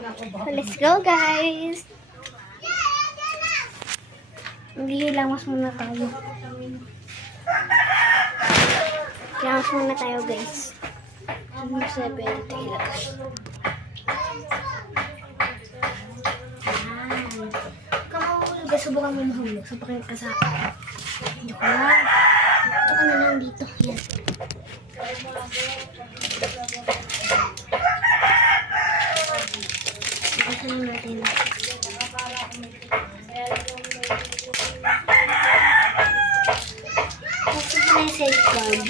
Let's go, guys! Maghihilamos muna tayo. Hilamos muna tayo, guys. Ano sa belt ilagay? Kamahulog. Subukan mo mahulog. Subukan ka sa akin. Joke lang. Ito ka na lang dito. Yan. Ikasan lang natin. Kasi na yung safeguard.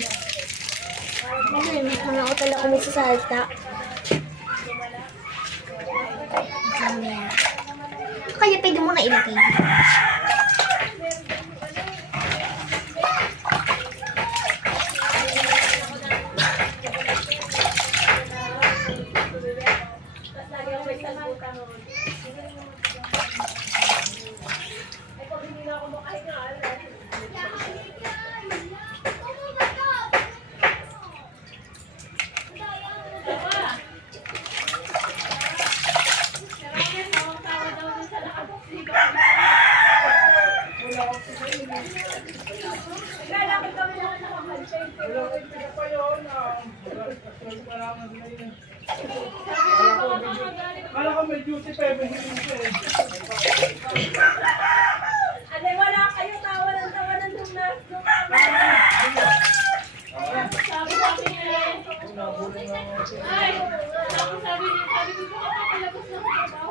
Kasi ano ako talaga umisasalta. Kaya pwede mo na ilagay. Kala ko may duty pa eh. Ate, wala kayo. Tawanan ng nurse. Sabi sa akin niya. Ay, sabi ko kapapalabas ng trabaho.